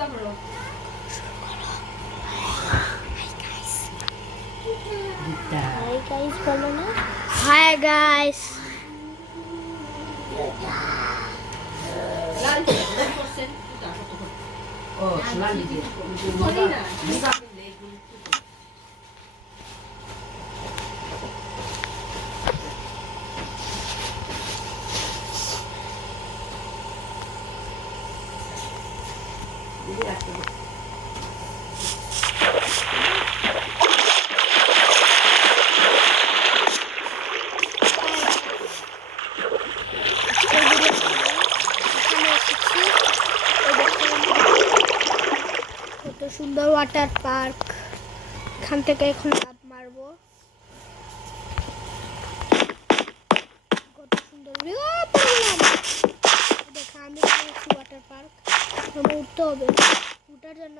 Hi guys बोलो ना। Hi guys. কত সুন্দর ওয়াটার পার্ক, এখান থেকে এখন লাফ মারবো। কত সুন্দর দেখা, আমি ওয়াটার পার্ক, আমি উঠতে হবে, উঠার জন্য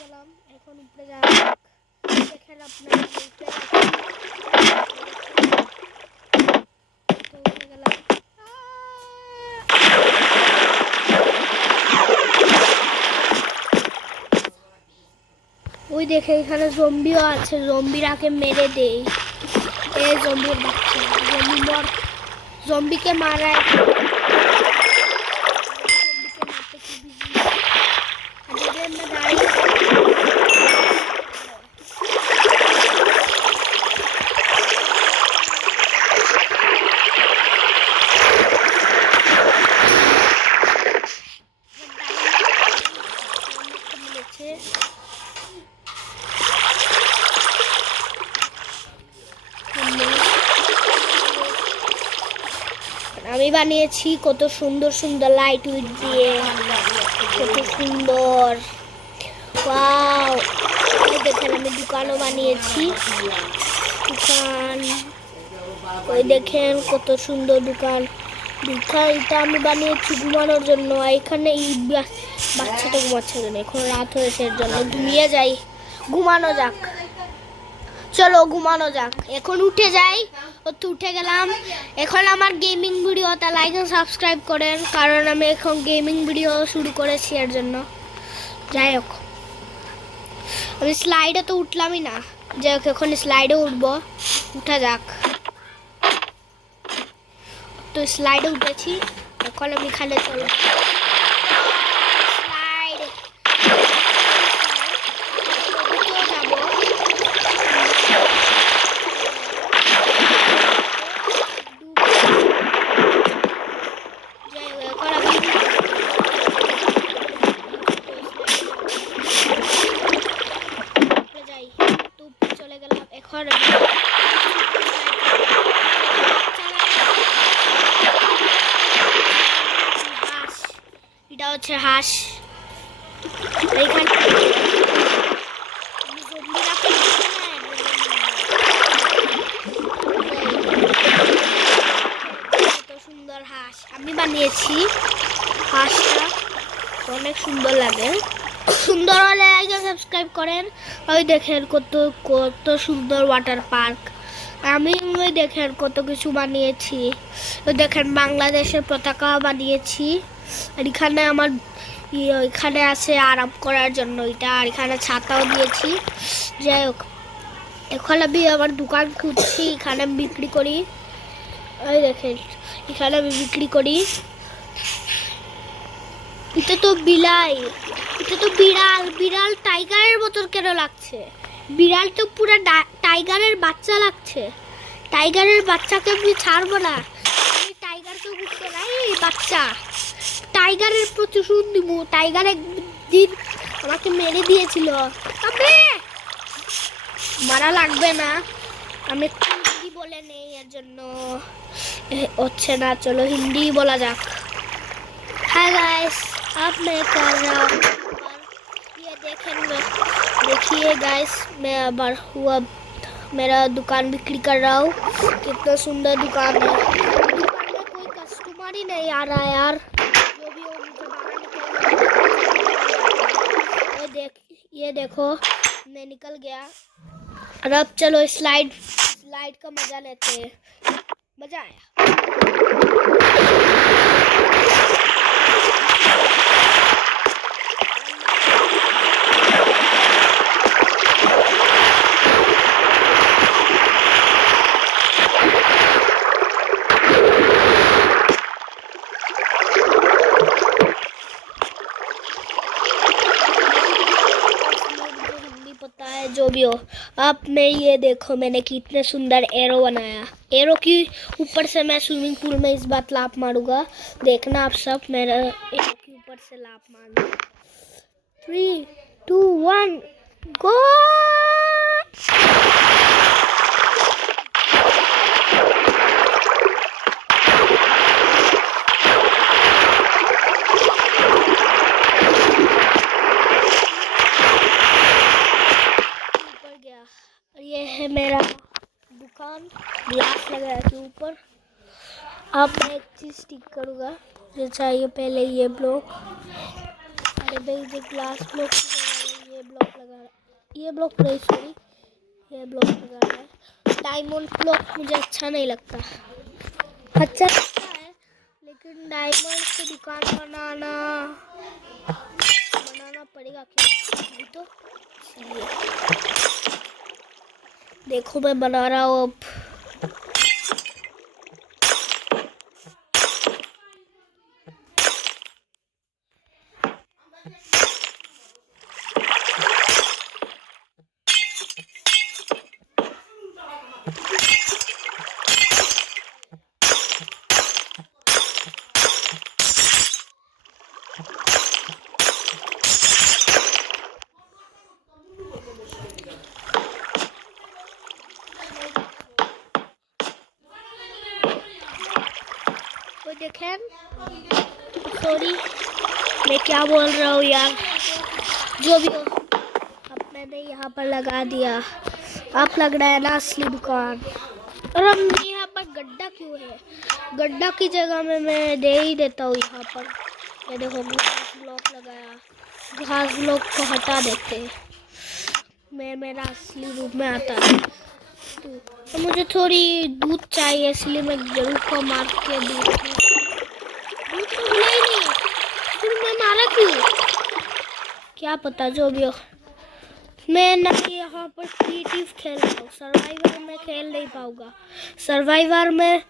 গেলাম। এখন উপরে যাওয়া দেখেন আপনার গেলাম। ওই দেখে এখানে জম্বিও আছে, জম্বিরাকে মেরে দেই। এই জম্বির বাচ্চা, জম্বিকে মারায়, জম্বিকে মারতে খুব ইজি। আর যদি আমরা দাঁড়িয়ে আমি বানিয়েছি কত সুন্দর সুন্দর লাইট উইট দিয়ে, কত সুন্দর। ওয়াও, এই দেখেন আমি দোকানও বানিয়েছি, দোকান। ওই দেখেন কত সুন্দর দোকান। দোকানটা আমি বানিয়েছি ঘুমানোর জন্য। এখানে এই বাচ্চাটা ঘুমাচ্ছে জন্য, এখন রাত হয়েছে এর জন্য ঘুমিয়ে যাই, ঘুমানো যাক। চলো ঘুমানো যাক, এখন উঠে যাই। তো উঠে গেলাম। এখন আমার গেমিং ভিডিওটা লাইক ও সাবস্ক্রাইব করেন, কারণ আমি এখন গেমিং ভিডিও শুরু করেছি এর জন্য। যাই হোক, আমি স্লাইডে তো উঠলামই না, যাই হোক এখন স্লাইডে উঠবো, উঠা যাক। তো স্লাইডে উঠেছি, এখন আমি এখানে চলবো। এটা হচ্ছে হাঁস। সুন্দর হাঁস আমি বানিয়েছি, হাঁসটা অনেক সুন্দর লাগে। সুন্দর হলে সাবস্ক্রাইব করেন। ওই দেখেন কত কত সুন্দর ওয়াটার পার্ক। আমি ওই দেখেন কত কিছু বানিয়েছি। ওই দেখেন বাংলাদেশের পতাকা বানিয়েছি। আর এখানে আমার এখানে আছে আরাম করার জন্য এটা, আর এখানে ছাতাও দিয়েছি। যাই হোক, এখন আমি আমার দোকান খুঁজছি, এখানে আমি বিক্রি করি। ওই দেখেন এখানে আমি বিক্রি করি। এটা তো বিলাই, এটা তো বিড়াল। বিড়াল টাইগারের মতন কেন লাগছে? বিড়াল তো পুরো টাইগারের বাচ্চা লাগছে। টাইগারের বাচ্চাকে আমি ছাড়বো না, আমি টাইগারকে উঠতে নাই বাচ্চা। টাইগারের প্রতিশোধ দিব। টাইগার একদিন আমাকে মেরে দিয়েছিল। মারা লাগবে না, আমি হিন্দি বলে নেই এর জন্য হচ্ছে না। চলো হিন্দি বলা যাক। हाय गाइस, अब मैं कर रहा हूँ, ये देखिए गाइस, मैं अबर हुआ मेरा दुकान बिक्री कर रहा हूँ। कितना सुंदर दुकान है। दुकान में कोई कस्टमर ही नहीं आ रहा है यार, जो भी हो मुझे बाहर निकलना। ये देखो मैं निकल गया। और अब चलो स्लाइड का मजा लेते हैं। मजा आया। पता है जो भी हो। अब मैं ये देखो मैंने कितने सुंदर एरो बनाया। एरो की ऊपर से मैं स्विमिंग पूल में इस बार लाप मारूंगा। देखना आप सब, मेरा एरो के ऊपर से लाप मारूंगा। 3, 2, 1 गो। ये है मेरा दुकान, ग्लास लगाया के ऊपर। अब मैं एक चीज़ ठीक करूँगा, जो चाहिए पहले ये ब्लॉक। अरे भाई जो ग्लास ब्लॉक ये ब्लॉक लगा, ये ब्लॉक नहीं सॉरी, ये ब्लॉक लगा रहा है। डायमंड ब्लॉक मुझे अच्छा नहीं लगता, अच्छा लगता है लेकिन डायमंड से दुकान बनाना पड़ेगा क्या, नहीं तो देखो मैं बना रहा हूँ अब। देखें, सॉरी मैं क्या बोल रहा हूँ यार, जो भी हो। अब मैंने यहाँ पर लगा दिया, आप लग रहा है ना असली दुकान। और अब यहाँ पर गड्ढा क्यों है, गड्ढा की जगह में मैं दे ही देता हूँ यहाँ पर। ये देखो घास ब्लॉक लगाया, घास ब्लॉक को हटा देते, मैं मेरा असली रूप में आता है। तो मुझे थोड़ी दूध चाहिए, इसलिए मैं जरूर को मार के दूध तो मिला ही नहीं, फिर मैं मारा क्यों क्या पता, जो भी हो। मैं ना यहाँ पर क्रिएटिव खेल रहा हूँ, सर्वाइवर में खेल नहीं पाऊँगा। सर्वाइवर में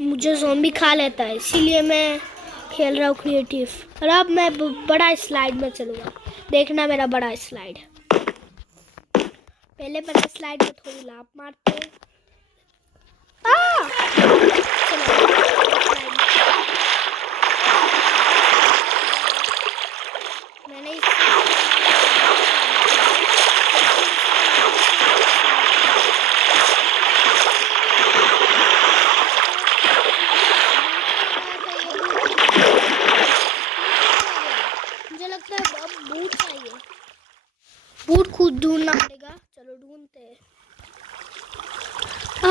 मुझे ज़ॉम्बी खा लेता है, इसीलिए मैं खेल रहा हूँ क्रिएटिव। और अब मैं बड़ा स्लाइड में चलूँगा, देखना मेरा बड़ा स्लाइड। पहले बड़ा स्लाइड में थोड़ी लाप मारते हैं। मैंने मुझे लगता है अब बूट चाहिए, बूट खुद ढूंढना पड़ेगा। चलो ढूंढते हैं।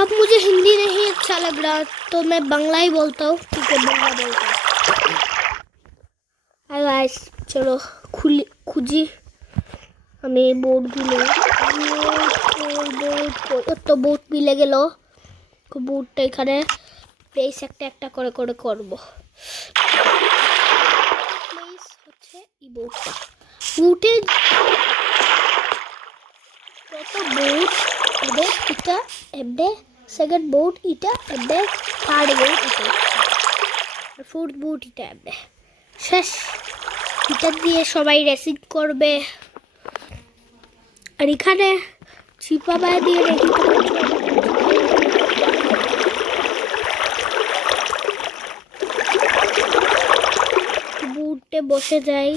अब मुझे हिंदी नहीं अच्छा लग रहा तो मैं बांग्ला ही बोलता हूँ, ठीक है बांग्ला बोलता हूँ। हाय गाइस, चलो खुजी हमें बोट ढूंढे, তো বোট মিলে গেল, বোটটা এখানে বেশ একটা করে করে করব। প্লেস হচ্ছে এই বোটটা, বোটে কত বোট এবে এটা এবে সেকেন্ড বোট এটা এবে থার্ড বোট এটা আর ফোর্থ বোট এটা এবে শেষ। এটা দিয়ে সবাই রেসিং করবে। আর এখানে ছিপা বাই দিয়ে রেখে বুটে বসে যাই,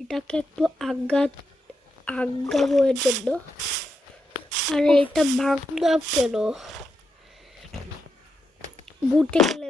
এটাকে একটু আগাবো এর জন্য। আর এটা ভাঙা কেন, বুটে গেলে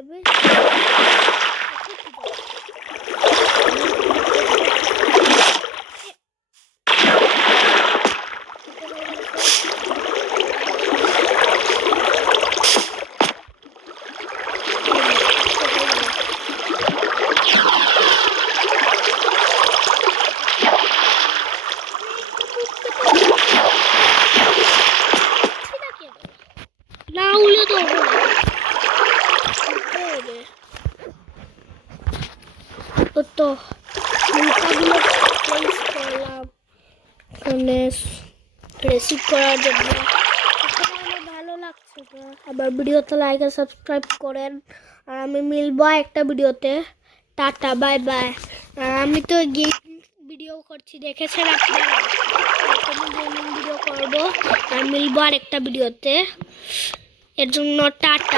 না উলে তো নৌকাগুলো প্লেস করলাম এখানে রেসিভ করার জন্য। এখন আমার ভালো লাগছে না। আমার ভিডিওতে লাইক আর সাবস্ক্রাইব করেন। আর আমি মিলবো একটা ভিডিওতে। Tata, bye bye. আমি তো গেমিং ভিডিও করছি, দেখেছেন আপনারা। আমি গেমিং ভিডিও করবো আর মিলবো আর একটা ভিডিওতে। এর জন্য টাটা।